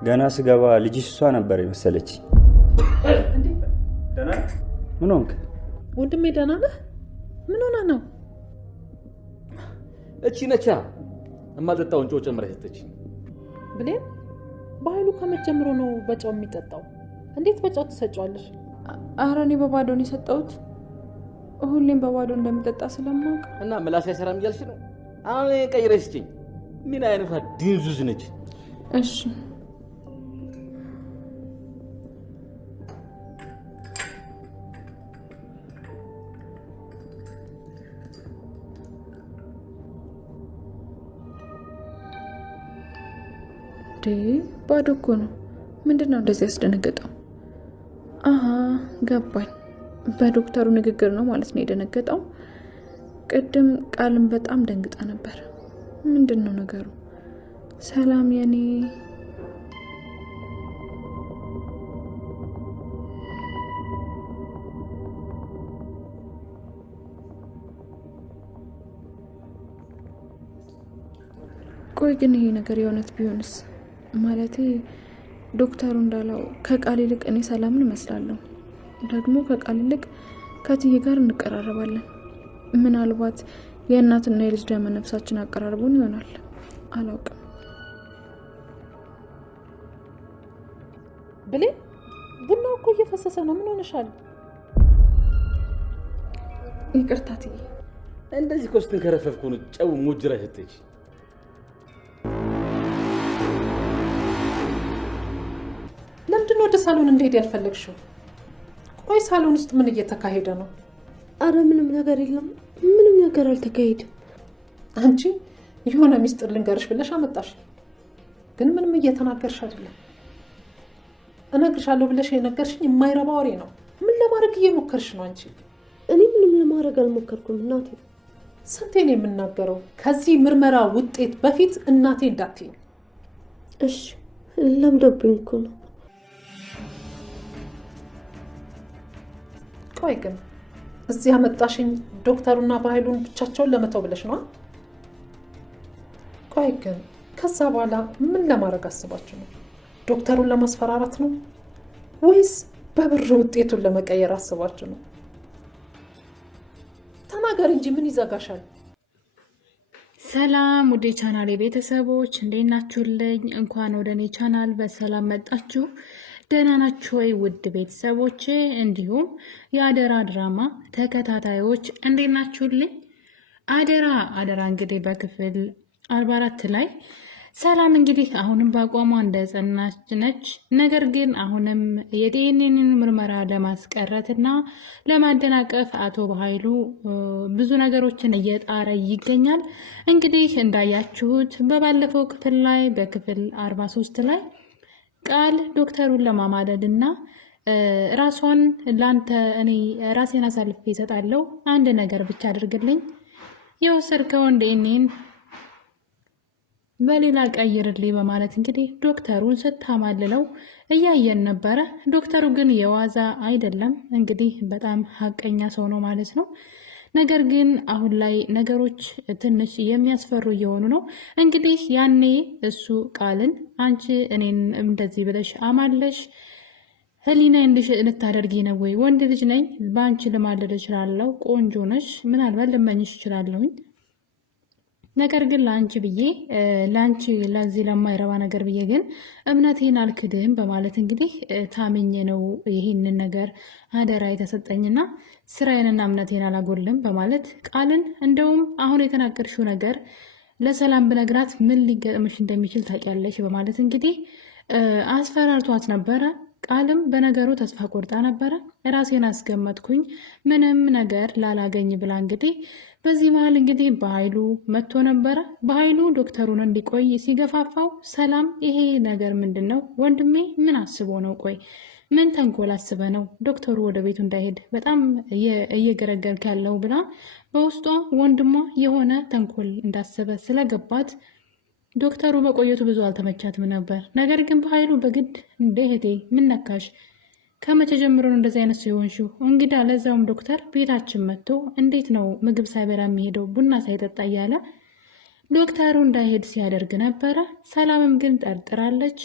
ገና ስገባ ልጅሽ እሷ ነበር የመሰለች። እንዴ ደህና ምን ሆንክ? ወንድሜ ደህና ነህ? ምን ሆነ ነው? እቺ ነቻ እማልጠጣውን ጨው ጨምራ ሰጠች። ብሌን በኃይሉ ከመጀመሩ ነው በጨው የሚጠጣው? እንዴት በጨው ትሰጫዋለሽ? ኧረ እኔ በባዶ ነው የሰጠሁት። ሁሌም በባዶ እንደምጠጣ ስለማውቅ እና ምላስ አይሰራም እያልሽ ነው? አሁን ቀይረሽ ስጪኝ። ምን አይነቷ ድንዙዝ ነች? እሺ ባዶ እኮ ነው። ምንድን ነው እንደዚህ ያስደነገጠው? አሀ ገባኝ። በዶክተሩ ንግግር ነው ማለት ነው የደነገጠው። ቅድም ቃልም በጣም ደንግጣ ነበር። ምንድን ነው ነገሩ? ሰላም የኔ ቆይ ግን ይሄ ነገር የእውነት ቢሆንስ? ማለቴ ዶክተሩ እንዳለው ከቃል ይልቅ እኔ ሰላምን እመስላለሁ። ደግሞ ከቃል ይልቅ ከትዬ ጋር እንቀራረባለን። ምናልባት የእናትና የልጅ ደመ ነፍሳችን አቀራርቦን ይሆናል። አላውቅም። ብሌን ቡናው እኮ እየፈሰሰ ነው። ምን ሆነሻል? ይቅርታ ትዬ። እንደዚህ እኮ ስትንከረፈፍኩ ነው ጨው ሞጅራ ሰጠች። ለምንድነው ወደ ሳሎን እንደሄድ ያልፈለግሽው? ቆይ ሳሎን ውስጥ ምን እየተካሄደ ነው? አረ ምንም ነገር የለም። ምንም ነገር አልተካሄደም። አንቺ የሆነ ሚስጥር ልንገርሽ ብለሽ አመጣሽ፣ ግን ምንም እየተናገርሽ አይደለም። እነግርሻለሁ ብለሽ የነገርሽኝ የማይረባ ወሬ ነው። ምን ለማድረግ እየሞከርሽ ነው አንቺ? እኔ ምንም ለማድረግ አልሞከርኩም እናቴ። ስንቴ ነው የምናገረው? ከዚህ ምርመራ ውጤት በፊት እናቴ እንዳትይኝ እሺ? ለምዶብኝ እኮ ነው። ቆይ ግን እዚህ ያመጣሽኝ ዶክተሩና በኃይሉን ብቻቸውን ለመተው ብለሽ ነው? ቆይ ግን ከዛ በኋላ ምን ለማድረግ አስባችሁ ነው? ዶክተሩን ለማስፈራራት ነው ወይስ በብር ውጤቱን ለመቀየር አስባችሁ ነው? ተናገር እንጂ ምን ይዘጋሻል? ሰላም ወደ ቻናሌ ቤተሰቦች እንዴት ናችሁልኝ? እንኳን ወደ እኔ ቻናል በሰላም መጣችሁ። ደህና ናችሁ ወይ ውድ ቤተሰቦቼ? እንዲሁም የአደራ ድራማ ተከታታዮች እንዴት ናችሁልኝ? አደራ እንግዲህ በክፍል 44 ላይ ሰላም እንግዲህ አሁንም በአቋሟ እንደጸናች ነች። ነገር ግን አሁንም የዲኤንኤን ምርመራ ለማስቀረትና ለማደናቀፍ አቶ በኃይሉ ብዙ ነገሮችን እየጣረ ይገኛል። እንግዲህ እንዳያችሁት በባለፈው ክፍል ላይ በክፍል 43 ላይ ቃል ዶክተሩን ለማማለል እና ራሷን ላንተ እኔ ራሴን አሳልፌ እሰጣለሁ፣ አንድ ነገር ብቻ አድርግልኝ፣ የወሰድከውን ዲኤንኤን በሌላ ቀይርልኝ በማለት እንግዲህ ዶክተሩን ስታማልለው እያየን ነበረ። ዶክተሩ ግን የዋዛ አይደለም፣ እንግዲህ በጣም ሀቀኛ ሰው ነው ማለት ነው። ነገር ግን አሁን ላይ ነገሮች ትንሽ የሚያስፈሩ እየሆኑ ነው። እንግዲህ ያኔ እሱ ቃልን አንቺ እኔን እንደዚህ ብለሽ አማለሽ ህሊና እንድታደርጊ ነው ወይ? ወንድ ልጅ ነኝ፣ በአንቺ ልማልል እችላለሁ፣ ቆንጆ ነሽ፣ ምናልባት ልመኝሽ እችላለሁኝ። ነገር ግን ለአንቺ ብዬ ለአንቺ ለዚህ ለማይረባ ነገር ብዬ ግን እምነቴን አልክድም በማለት እንግዲህ ታምኜ ነው ይህንን ነገር አደራ የተሰጠኝና ስራዬንና እምነቴን አላጎልም በማለት ቃልን እንደውም አሁን የተናገርሽው ነገር ለሰላም ብነግራት ምን ሊገጥምሽ እንደሚችል ታውቂያለሽ በማለት እንግዲህ አስፈራርቷት ነበረ። ቃልም በነገሩ ተስፋ ቆርጣ ነበረ። ራሴን አስገመትኩኝ ምንም ነገር ላላገኝ ብላ እንግዲህ በዚህ መሀል እንግዲህ በኃይሉ መጥቶ ነበረ። በኃይሉ ዶክተሩን እንዲቆይ ሲገፋፋው ሰላም ይሄ ነገር ምንድን ነው ወንድሜ? ምን አስቦ ነው? ቆይ ምን ተንኮል አስበ ነው ዶክተሩ ወደ ቤቱ እንዳይሄድ በጣም እየገረገርክ ያለው ብላ በውስጧ ወንድሟ የሆነ ተንኮል እንዳሰበ ስለገባት ዶክተሩ በቆየቱ ብዙ አልተመቻትም ነበር። ነገር ግን በኃይሉ በግድ እንደ እህቴ ምን ነካሽ? ከመቼ ጀምሮ ነው እንደዚህ አይነት ሲሆንሽው? እንግዳ ለዛውም ዶክተር ቤታችን መጥቶ እንዴት ነው ምግብ ሳይበላ የሚሄደው ቡና ሳይጠጣ እያለ ዶክተሩ እንዳይሄድ ሲያደርግ ነበረ። ሰላምም ግን ጠርጥራለች።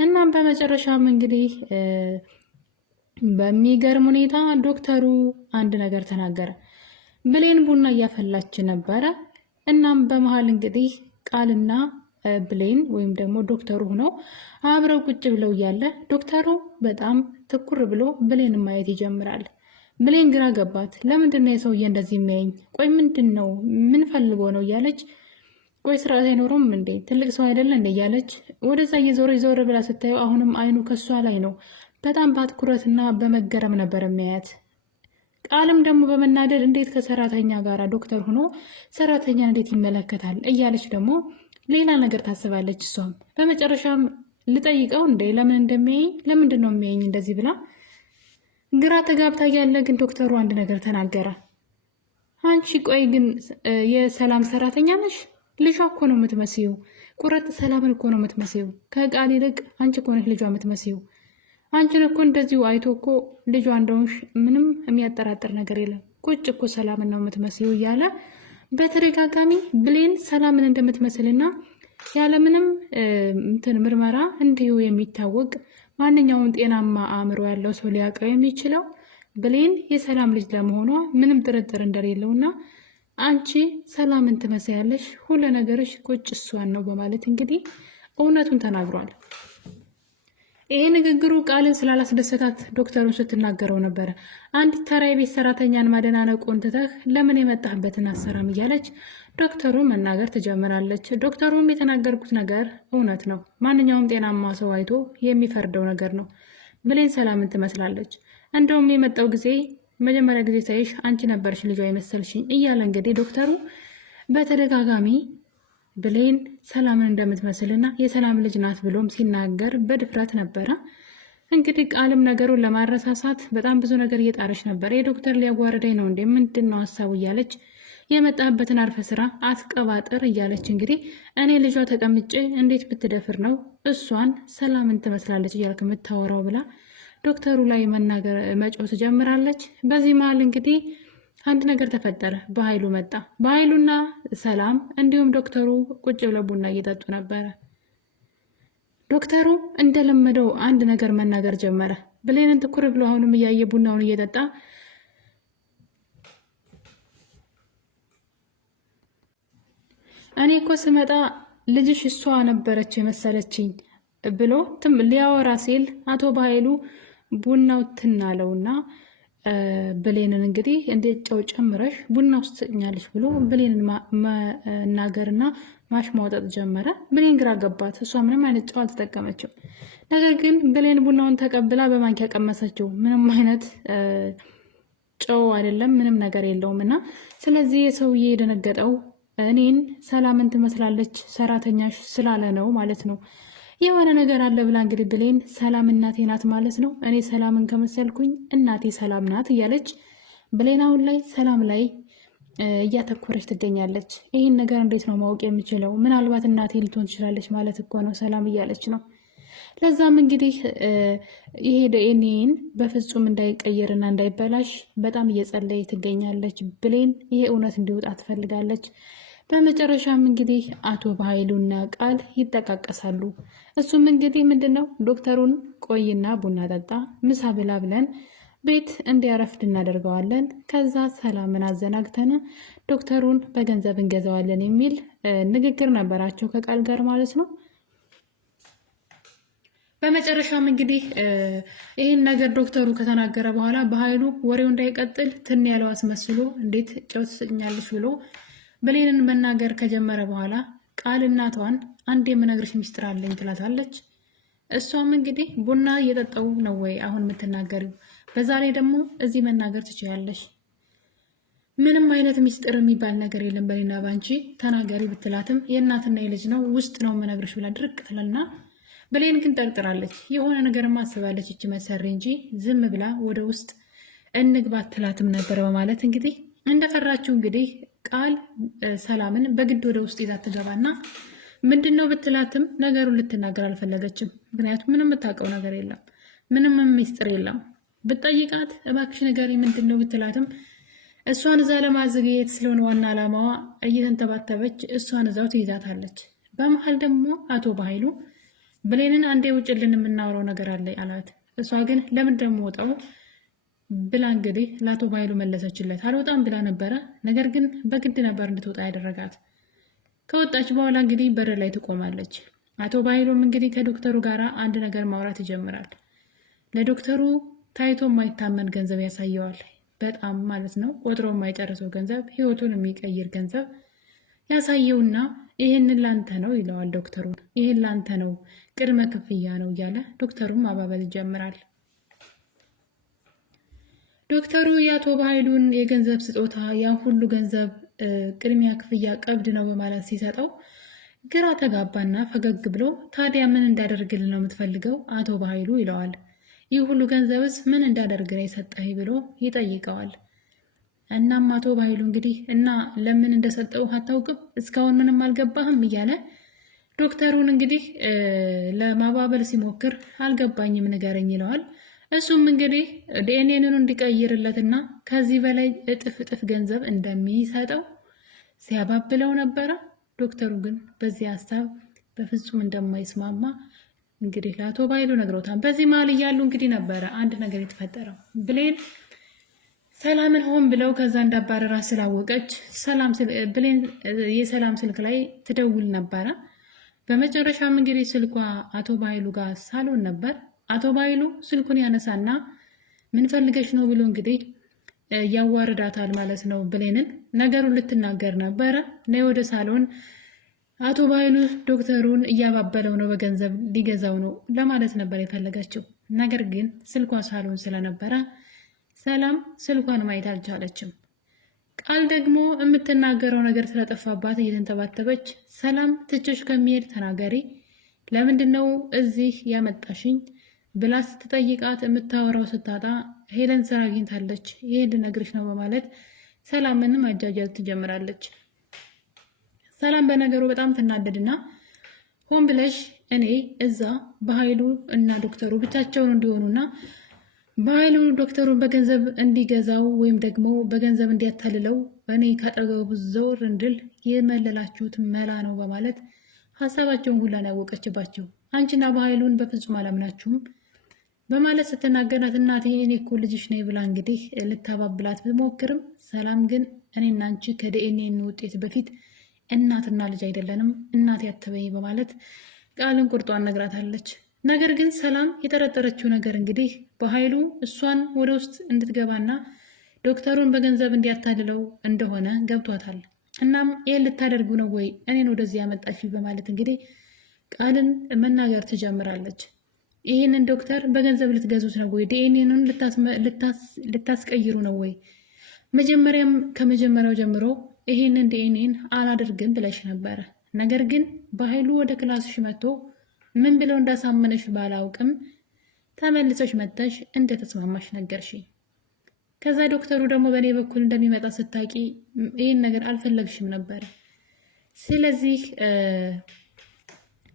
እናም በመጨረሻም እንግዲህ በሚገርም ሁኔታ ዶክተሩ አንድ ነገር ተናገረ። ብሌን ቡና እያፈላች ነበረ። እናም በመሀል እንግዲህ ቃልና ብሌን ወይም ደግሞ ዶክተሩ ሆነው አብረው ቁጭ ብለው እያለ ዶክተሩ በጣም ትኩር ብሎ ብሌን ማየት ይጀምራል። ብሌን ግራ ገባት። ለምንድን ነው የሰውዬ እንደዚህ የሚያየኝ? ቆይ ምንድን ነው? ምን ፈልጎ ነው እያለች ቆይ ስርዓት አይኖረውም እንዴ? ትልቅ ሰው አይደለ እንዴ? እያለች ወደዛ እየዞረ ብላ ስታየው አሁንም አይኑ ከሷ ላይ ነው። በጣም በአትኩረትና በመገረም ነበር የሚያያት። ቃልም ደግሞ በመናደድ እንዴት ከሰራተኛ ጋር ዶክተር ሆኖ ሰራተኛን እንዴት ይመለከታል እያለች ደግሞ ሌላ ነገር ታስባለች። እሷም በመጨረሻም ልጠይቀው እንዴ ለምን እንደሚያየኝ ለምንድን ነው የሚያየኝ እንደዚህ ብላ ግራ ተጋብታ ያለ ግን ዶክተሩ አንድ ነገር ተናገረ። አንቺ ቆይ ግን የሰላም ሰራተኛ ነሽ? ልጇ እኮ ነው የምትመስይው። ቁረጥ ሰላምን እኮ ነው የምትመስይው። ከቃል ይልቅ አንቺ እኮ ነሽ ልጇ የምትመስይው። አንቺን እኮ እንደዚሁ አይቶ እኮ ልጇ እንደሆንሽ ምንም የሚያጠራጥር ነገር የለም። ቁጭ እኮ ሰላምን ነው የምትመስይው እያለ በተደጋጋሚ ብሌን ሰላምን እንደምትመስልና ያለምንም እንትን ምርመራ እንዲሁ የሚታወቅ ማንኛውም ጤናማ አእምሮ ያለው ሰው ሊያውቀው የሚችለው ብሌን የሰላም ልጅ ለመሆኗ ምንም ጥርጥር እንደሌለውና አንቺ ሰላምን ትመስያለሽ፣ ሁሉ ነገርሽ ቁጭ እሷን ነው በማለት እንግዲህ እውነቱን ተናግሯል። ይሄ ንግግሩ ቃልን ስላላስደሰታት ዶክተሩን ስትናገረው ነበረ። አንድ ተራ የቤት ሰራተኛን ማደናነቁን ትተህ ለምን የመጣህበትን አሰራም እያለች ዶክተሩን መናገር ትጀምራለች። ዶክተሩም የተናገርኩት ነገር እውነት ነው፣ ማንኛውም ጤናማ ሰው አይቶ የሚፈርደው ነገር ነው። ብሌን ሰላምን ትመስላለች። እንደውም የመጣው ጊዜ መጀመሪያ ጊዜ ሳይሽ አንቺ ነበርሽ ልጇ የመሰልሽኝ እያለ እንግዲህ ዶክተሩ በተደጋጋሚ ብሌን ሰላምን እንደምትመስልና የሰላም ልጅ ናት ብሎም ሲናገር በድፍረት ነበረ። እንግዲህ ቃልም ነገሩን ለማረሳሳት በጣም ብዙ ነገር እየጣረች ነበር። የዶክተር ሊያጓርደኝ ነው እንዴ? ምንድን ነው ሀሳቡ? እያለች የመጣበትን አርፈ ስራ አትቀባጥር እያለች እንግዲህ እኔ ልጇ ተቀምጬ እንዴት ብትደፍር ነው እሷን ሰላምን ትመስላለች እያልክ የምታወራው ብላ ዶክተሩ ላይ መናገር መጮህ ትጀምራለች። በዚህ መሀል እንግዲህ አንድ ነገር ተፈጠረ። በኃይሉ መጣ። በኃይሉና ሰላም እንዲሁም ዶክተሩ ቁጭ ብለው ቡና እየጠጡ ነበረ። ዶክተሩ እንደለመደው አንድ ነገር መናገር ጀመረ። ብሌንን ትኩር ብሎ አሁንም እያየ ቡናውን እየጠጣ እኔ እኮ ስመጣ ልጅሽ እሷ ነበረች የመሰለችኝ ብሎ ሊያወራ ሲል አቶ በኃይሉ ቡናው ትናለውና ብሌንን እንግዲህ እንዴት ጨው ጨምረሽ ቡና ውስጥ ትኛለሽ ብሎ ብሌንን መናገርና ማሽሟጠጥ ጀመረ። ብሌን ግራ ገባት። እሷ ምንም አይነት ጨው አልተጠቀመችው። ነገር ግን ብሌን ቡናውን ተቀብላ በማንኪያ ቀመሰችው። ምንም አይነት ጨው አይደለም፣ ምንም ነገር የለውም። እና ስለዚህ የሰውዬ የደነገጠው እኔን ሰላምን ትመስላለች ሰራተኛሽ ስላለ ነው ማለት ነው። የሆነ ነገር አለ ብላ እንግዲህ ብሌን ሰላም እናቴ ናት ማለት ነው፣ እኔ ሰላምን ከመሰልኩኝ እናቴ ሰላም ናት እያለች ብሌን አሁን ላይ ሰላም ላይ እያተኮረች ትገኛለች። ይህን ነገር እንዴት ነው ማወቅ የምችለው? ምናልባት እናቴ ልትሆን ትችላለች ማለት እኮ ነው ሰላም እያለች ነው። ለዛም እንግዲህ ይሄ ዲኤንኤን በፍጹም እንዳይቀየርና እንዳይበላሽ በጣም እየጸለይ ትገኛለች ብሌን። ይሄ እውነት እንዲወጣ ትፈልጋለች። በመጨረሻም እንግዲህ አቶ በኃይሉና ቃል ይጠቃቀሳሉ። እሱም እንግዲህ ምንድነው ዶክተሩን ቆይና ቡና ጠጣ፣ ምሳ ብላ ብለን ቤት እንዲያረፍድ እናደርገዋለን፣ ከዛ ሰላምን አዘናግተን ዶክተሩን በገንዘብ እንገዛዋለን የሚል ንግግር ነበራቸው ከቃል ጋር ማለት ነው። በመጨረሻም እንግዲህ ይህን ነገር ዶክተሩ ከተናገረ በኋላ በኃይሉ ወሬው እንዳይቀጥል ትን ያለው አስመስሎ እንዴት ጨው ትሰጭኛለች ብሎ ብሌንን መናገር ከጀመረ በኋላ ቃል እናቷን አንድ የምነግርሽ ሚስጥር አለኝ ትላታለች። እሷም እንግዲህ ቡና እየጠጣው ነው ወይ አሁን የምትናገሪው? በዛ ላይ ደግሞ እዚህ መናገር ትችያለሽ። ምንም አይነት ሚስጥር የሚባል ነገር የለም በሌና ባንቺ ተናገሪ ብትላትም የእናትና የልጅ ነው ውስጥ ነው የምነግርሽ ብላ ድርቅ ትላልና ብሌን ግን ጠርጥራለች። የሆነ ነገር ማስባለች እች መሰሪ እንጂ ዝም ብላ ወደ ውስጥ እንግባት ትላትም ነበር በማለት እንግዲህ እንደፈራችው እንግዲህ ቃል ሰላምን በግድ ወደ ውስጥ ይዛት ትገባና ምንድን ነው ብትላትም ነገሩን ልትናገር አልፈለገችም። ምክንያቱም ምንም የምታውቀው ነገር የለም፣ ምንም ሚስጥር የለም። ብትጠይቃት እባክሽ ነገሪ ምንድን ነው ብትላትም እሷን እዛ ለማዘግየት ስለሆነ ዋና ዓላማዋ እየተንተባተበች እሷን እዛው ትይዛታለች። በመሀል ደግሞ አቶ በኃይሉ ብሌንን አንዴ ውጭልን የምናወራው ነገር አለ አላት። እሷ ግን ለምን ደግሞ ወጣው ብላ እንግዲህ ለአቶ ባይሉ መለሰችለት። አልወጣም ብላ ነበረ፣ ነገር ግን በግድ ነበር እንድትወጣ ያደረጋት። ከወጣች በኋላ እንግዲህ በር ላይ ትቆማለች። አቶ ባይሉም እንግዲህ ከዶክተሩ ጋር አንድ ነገር ማውራት ይጀምራል። ለዶክተሩ ታይቶ የማይታመን ገንዘብ ያሳየዋል። በጣም ማለት ነው፣ ቆጥሮ የማይጨርሰው ገንዘብ፣ ህይወቱን የሚቀይር ገንዘብ ያሳየውና ይህንን ላንተ ነው ይለዋል ዶክተሩን። ይህን ላንተ ነው፣ ቅድመ ክፍያ ነው እያለ ዶክተሩም ማባበል ይጀምራል። ዶክተሩ የአቶ ባይሉን የገንዘብ ስጦታ ያ ሁሉ ገንዘብ ቅድሚያ ክፍያ ቀብድ ነው በማለት ሲሰጠው ግራ ተጋባና ፈገግ ብሎ ታዲያ ምን እንዳደርግል ነው የምትፈልገው አቶ ባይሉ ይለዋል። ይህ ሁሉ ገንዘብስ ምን እንዳደርግ ነው የሰጠህ ብሎ ይጠይቀዋል። እናም አቶ ባይሉ እንግዲህ እና ለምን እንደሰጠው አታውቅም? እስካሁን ምንም አልገባህም እያለ ዶክተሩን እንግዲህ ለማባበል ሲሞክር አልገባኝም ንገረኝ ይለዋል። እሱም እንግዲህ ዲኤንኤን እንዲቀይርለትና ከዚህ በላይ እጥፍ ገንዘብ እንደሚሰጠው ሲያባብለው ነበረ። ዶክተሩ ግን በዚህ ሀሳብ በፍጹም እንደማይስማማ እንግዲህ ለአቶ ባይሉ ነግሮታል። በዚህ መሀል እያሉ እንግዲህ ነበረ አንድ ነገር የተፈጠረው። ብሌን ሰላምን ሆን ብለው ከዛ እንዳባረራ ስላወቀች ብሌን የሰላም ስልክ ላይ ትደውል ነበረ። በመጨረሻም እንግዲህ ስልኳ አቶ ባይሉ ጋር ሳሎን ነበር። አቶ ባይሉ ስልኩን ያነሳና ምን ፈልገሽ ነው ብሎ እንግዲህ ያዋርዳታል ማለት ነው። ብሌንን ነገሩን ልትናገር ነበረ። ነይ ወደ ሳሎን፣ አቶ ባይሉ ዶክተሩን እያባበለው ነው፣ በገንዘብ ሊገዛው ነው ለማለት ነበር የፈለገችው። ነገር ግን ስልኳ ሳሎን ስለነበረ ሰላም ስልኳን ማየት አልቻለችም። ቃል ደግሞ የምትናገረው ነገር ስለጠፋባት እየተንተባተበች ሰላም ትችሽ ከሚሄድ ተናገሪ፣ ለምንድነው እዚህ ያመጣሽኝ ብላ ስትጠይቃት የምታወራው ስታጣ ሄለን ስራ አግኝታለች፣ ይሄ ልነግርሽ ነው በማለት ሰላምን ማጃጃል ትጀምራለች። ሰላም በነገሩ በጣም ትናደድና ሆን ብለሽ እኔ እዛ በኃይሉ እና ዶክተሩ ብቻቸውን እንዲሆኑና በኃይሉ ዶክተሩን በገንዘብ እንዲገዛው ወይም ደግሞ በገንዘብ እንዲያታልለው እኔ ካጠገቡ ዘወር እንድል የመለላችሁት መላ ነው በማለት ሀሳባቸውን ሁላን ያወቀችባቸው። አንቺና በኃይሉን በፍጹም አላምናችሁም በማለት ስትናገራት እናቴ እኔ እኮ ልጅሽ ነኝ ብላ እንግዲህ ልታባብላት ብሞክርም ሰላም ግን እኔና አንቺ ከዲኤንኤ ውጤት በፊት እናትና ልጅ አይደለንም፣ እናቴ አትበይ በማለት ቃልን ቁርጧን ነግራታለች። ነገር ግን ሰላም የጠረጠረችው ነገር እንግዲህ በኃይሉ እሷን ወደ ውስጥ እንድትገባና ዶክተሩን በገንዘብ እንዲያታልለው እንደሆነ ገብቷታል። እናም ይህን ልታደርጉ ነው ወይ እኔን ወደዚህ ያመጣሽ በማለት እንግዲህ ቃልን መናገር ትጀምራለች። ይህንን ዶክተር በገንዘብ ልትገዙት ነው ወይ? ዲኤንኤንን ልታስቀይሩ ነው ወይ? መጀመሪያም ከመጀመሪያው ጀምሮ ይህንን ዲኤንኤን አላደርግም ብለሽ ነበረ። ነገር ግን በኃይሉ ወደ ክላስሽ መጥቶ ምን ብለው እንዳሳመነሽ ባላውቅም ተመልሰሽ መጥተሽ እንደተስማማሽ ነገርሽ። ከዛ ዶክተሩ ደግሞ በእኔ በኩል እንደሚመጣ ስታቂ ይህን ነገር አልፈለግሽም ነበር። ስለዚህ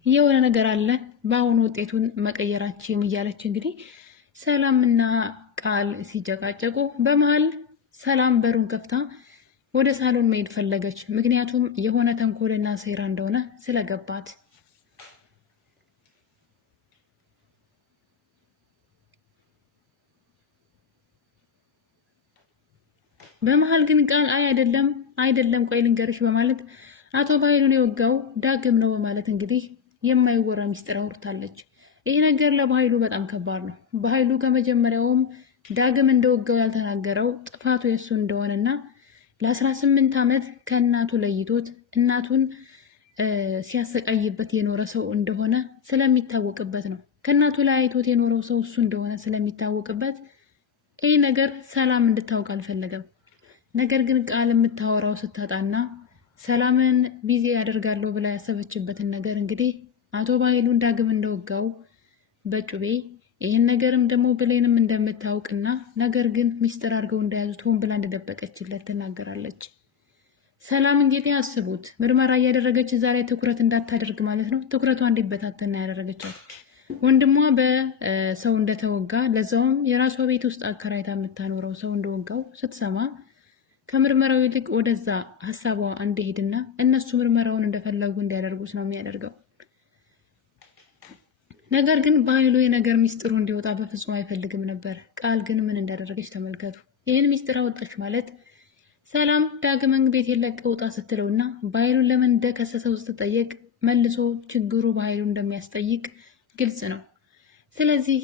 የሆነ ነገር አለ፣ በአሁኑ ውጤቱን መቀየራችም እያለች እንግዲህ ሰላምና ቃል ሲጨቃጨቁ በመሀል ሰላም በሩን ከፍታ ወደ ሳሎን መሄድ ፈለገች። ምክንያቱም የሆነ ተንኮልና ሴራ እንደሆነ ስለገባት። በመሀል ግን ቃል አይደለም ቆይ ልንገርሽ በማለት አቶ ባይሉን የወጋው ዳግም ነው በማለት እንግዲህ የማይወራ ሚስጥር አውርታለች። ይሄ ነገር ለባይሉ በጣም ከባድ ነው። ባይሉ ከመጀመሪያውም ዳግም እንደወጋው ያልተናገረው ጥፋቱ የሱ እንደሆነና ለ18 ዓመት ከእናቱ ለይቶት እናቱን ሲያሰቃይበት የኖረ ሰው እንደሆነ ስለሚታወቅበት ነው። ከእናቱ ላይ አይቶት የኖረው ሰው እሱ እንደሆነ ስለሚታወቅበት ይህ ነገር ሰላም እንድታውቅ አልፈለገም። ነገር ግን ቃል የምታወራው ስታጣና ሰላምን ቢዚ ያደርጋለሁ ብላ ያሰበችበትን ነገር እንግዲህ አቶ ባይሉን ዳግም እንደወጋው በጩቤ ይህን ነገርም ደግሞ ብሌንም እንደምታውቅና ነገር ግን ሚስጥር አድርገው እንዳያዙት ሆን ብላ እንደደበቀችለት ትናገራለች። ሰላም እንግዲህ አስቡት፣ ምርመራ እያደረገች እዛ ላይ ትኩረት እንዳታደርግ ማለት ነው። ትኩረቷ እንዲበታተና ያደረገቻት ወንድሟ በሰው እንደተወጋ ለዛውም የራሷ ቤት ውስጥ አከራይታ የምታኖረው ሰው እንደወጋው ስትሰማ ከምርመራው ይልቅ ወደዛ ሀሳቧ እንዲሄድና እነሱ ምርመራውን እንደፈለጉ እንዲያደርጉት ነው የሚያደርገው። ነገር ግን በኃይሉ የነገር ሚስጥሩ እንዲወጣ በፍጹም አይፈልግም ነበር። ቃል ግን ምን እንዳደረገች ተመልከቱ። ይህን ሚስጥር አወጣች ማለት ሰላም ዳግመን ቤት የለቀ ውጣ ስትለው እና በኃይሉን ለምን እንደከሰሰው ስትጠየቅ መልሶ ችግሩ በኃይሉ እንደሚያስጠይቅ ግልጽ ነው። ስለዚህ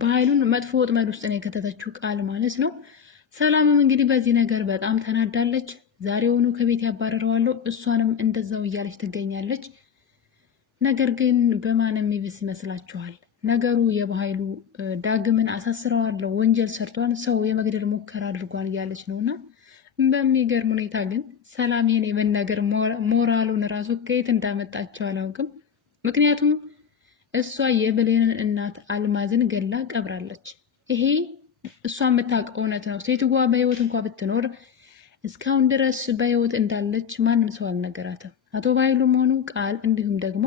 በኃይሉን መጥፎ ወጥመድ ውስጥ ነው የከተተችው ቃል ማለት ነው። ሰላምም እንግዲህ በዚህ ነገር በጣም ተናዳለች። ዛሬውኑ ከቤት ያባረረዋለሁ፣ እሷንም እንደዛው እያለች ትገኛለች። ነገር ግን በማን የሚብስ ይመስላችኋል? ነገሩ የበኃይሉ ዳግምን አሳስረዋለሁ፣ ወንጀል ሰርቷል፣ ሰው የመግደል ሙከራ አድርጓል እያለች ነውና በሚገርም ሁኔታ ግን ሰላም ይሄን የመናገር ሞራሉን ራሱ ከየት እንዳመጣቸው አላውቅም። ምክንያቱም እሷ የብሌንን እናት አልማዝን ገላ ቀብራለች። ይሄ እሷ የምታውቀው እውነት ነው። ሴትዋ በህይወት እንኳ ብትኖር እስካሁን ድረስ በህይወት እንዳለች ማንም ሰው አልነገራትም። አቶ በኃይሉም ሆኑ ቃል እንዲሁም ደግሞ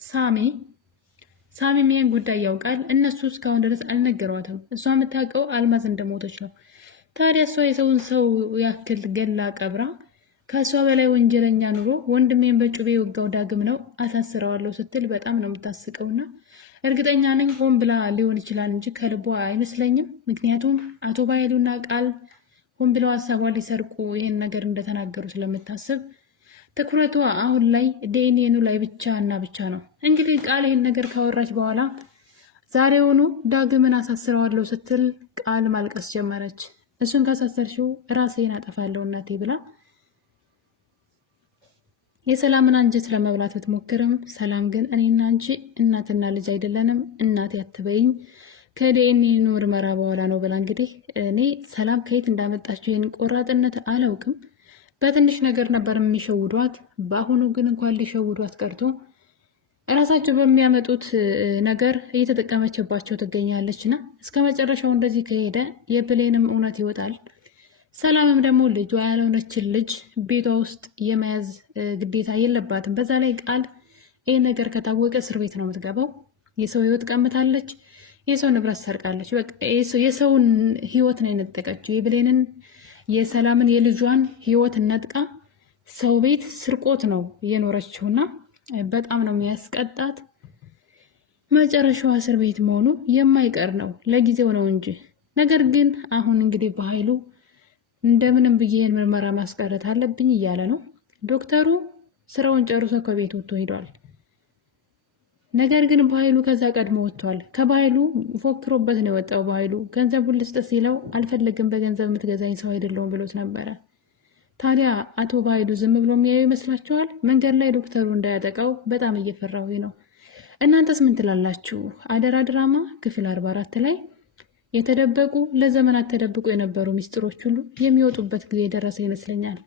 ሳሚ ይሄን ጉዳይ ያውቃል። እነሱ እስካሁን ድረስ አልነገሯትም። እሷ የምታውቀው አልማዝ እንደሞተች ነው። ታዲያ እሷ የሰውን ሰው ያክል ገላ ቀብራ ከእሷ በላይ ወንጀለኛ ኑሮ ወንድሜን በጩቤ ወጋው ዳግም ነው አሳስረዋለሁ ስትል በጣም ነው የምታስቀውና እርግጠኛ ነኝ ሆን ብላ ሊሆን ይችላል እንጂ ከልቧ አይመስለኝም። ምክንያቱም አቶ በኃይሉና ቃል ሆን ብለው ሀሳቧን ሊሰርቁ ይህን ነገር እንደተናገሩ ስለምታስብ ትኩረቷ አሁን ላይ ዲኤንኤኑ ላይ ብቻ እና ብቻ ነው። እንግዲህ ቃል ይህን ነገር ካወራች በኋላ ዛሬውኑ ዳግምን አሳስረዋለሁ ስትል ቃል ማልቀስ ጀመረች። እሱን ካሳሰርሽው ራሴን አጠፋለሁ እናቴ ብላ የሰላምን አንጀት ለመብላት ብትሞክርም ሰላም ግን እኔና አንቺ እናትና ልጅ አይደለንም፣ እናቴ አትበይኝ፣ ከዲኤንኤ ምርመራ በኋላ ነው ብላ እንግዲህ እኔ ሰላም ከየት እንዳመጣችው ይህን ቆራጥነት አላውቅም። በትንሽ ነገር ነበር የሚሸውዷት። በአሁኑ ግን እንኳን ሊሸውዷት ቀርቶ እራሳቸው በሚያመጡት ነገር እየተጠቀመችባቸው ትገኛለችና እስከ መጨረሻው እንደዚህ ከሄደ የብሌንም እውነት ይወጣል። ሰላምም ደግሞ ልጇ ያልሆነችን ልጅ ቤቷ ውስጥ የመያዝ ግዴታ የለባትም። በዛ ላይ ቃል ይህ ነገር ከታወቀ እስር ቤት ነው የምትገባው። የሰው ህይወት ቀምታለች፣ የሰው ንብረት ሰርቃለች። የሰውን ህይወት ነው የነጠቀችው። የብሌንን የሰላምን የልጇን ህይወት ነጥቃ ሰው ቤት ስርቆት ነው የኖረችውና በጣም ነው የሚያስቀጣት። መጨረሻዋ እስር ቤት መሆኑ የማይቀር ነው፣ ለጊዜው ነው እንጂ። ነገር ግን አሁን እንግዲህ በኃይሉ እንደምንም ብዬ ምርመራ ማስቀረት አለብኝ እያለ ነው። ዶክተሩ ስራውን ጨርሶ ከቤት ወጥቶ ሄዷል። ነገር ግን በኃይሉ ከዛ ቀድሞ ወጥቷል። ከባህሉ ፎክሮበት ነው የወጣው። በኃይሉ ገንዘቡን ልስጥ ሲለው አልፈልግም፣ በገንዘብ የምትገዛኝ ሰው አይደለሁም ብሎት ነበረ። ታዲያ አቶ በኃይሉ ዝም ብሎ የሚያዩ ይመስላችኋል? መንገድ ላይ ዶክተሩ እንዳያጠቃው በጣም እየፈራሁ ነው። እናንተስ ምን ትላላችሁ? አደራ ድራማ ክፍል 44 ላይ የተደበቁ ለዘመናት ተደብቆ የነበሩ ሚስጥሮች ሁሉ የሚወጡበት ጊዜ የደረሰ ይመስለኛል።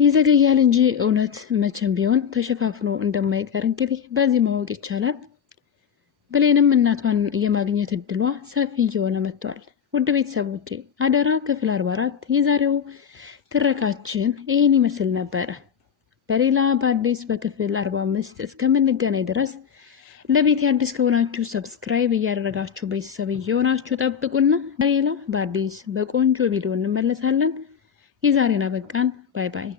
ይዘገያል እንጂ እውነት መቼም ቢሆን ተሸፋፍኖ እንደማይቀር እንግዲህ በዚህ ማወቅ ይቻላል። ብሌንም እናቷን የማግኘት እድሏ ሰፊ እየሆነ መጥቷል። ውድ ቤተሰቦቼ አደራ ክፍል 44 የዛሬው ትረካችን ይህን ይመስል ነበረ። በሌላ በአዲስ በክፍል 45 እስከምንገናኝ ድረስ ለቤት አዲስ ከሆናችሁ ሰብስክራይብ እያደረጋችሁ ቤተሰብ እየሆናችሁ ጠብቁና በሌላ በአዲስ በቆንጆ ቪዲዮ እንመለሳለን። የዛሬን አበቃን። ባይ ባይ።